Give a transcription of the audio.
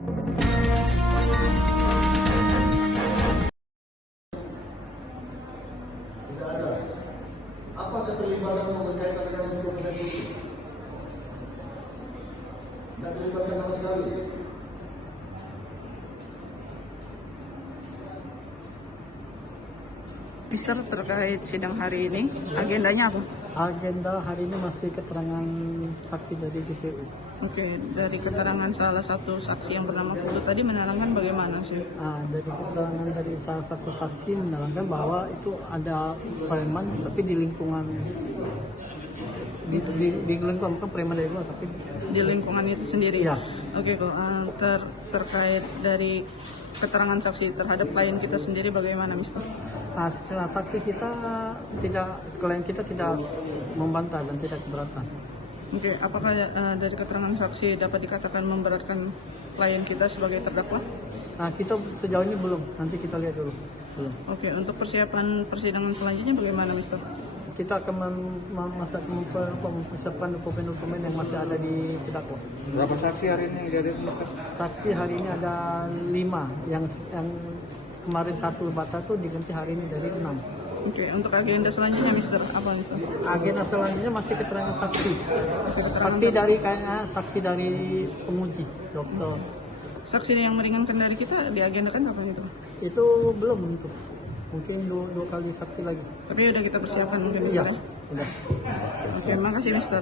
Tidak ada. Apa keterlibatanmu berkaitan dengan hukum dan itu? Tidak terlibatkan sama sekali. Mister, terkait sidang hari ini, agendanya apa? Agenda hari ini masih keterangan saksi dari GPU. Oke, dari keterangan salah satu saksi yang bernama Putu tadi menerangkan bagaimana sih? Dari keterangan dari salah satu saksi menerangkan bahwa itu ada preman, tapi di lingkungan di lingkungan bukan preman dari luar, tapi Di lingkungan itu sendiri? Iya. Oke, kok terkait dari keterangan saksi terhadap klien kita sendiri bagaimana, Mister? setelah saksi klien kita tidak membantah dan tidak keberatan. Oke, apakah dari keterangan saksi dapat dikatakan memberatkan klien kita sebagai terdakwa? Kita sejauh ini belum, nanti kita lihat dulu. Belum. Oke, untuk persiapan persidangan selanjutnya bagaimana, Mister? Kita akan mempersiapkan dokumen-dokumen yang masih ada di terdakwa. Berapa saksi hari ini dari Saksi hari ini ada 5, yang kemarin 1 bata tuh diganti hari ini dari 6. Oke, untuk agenda selanjutnya, Mister, apa, Mister? Agenda selanjutnya masih keterangan saksi. Saksi dari penguji, dokter. Saksi yang meringankan dari kita diagendakan apa gitu? Itu belum untuk. Mungkin 2 kali saksi lagi. Tapi udah kita persiapkan mungkin, Iya, Mister, ya? udah. Oke, makasih, Mister.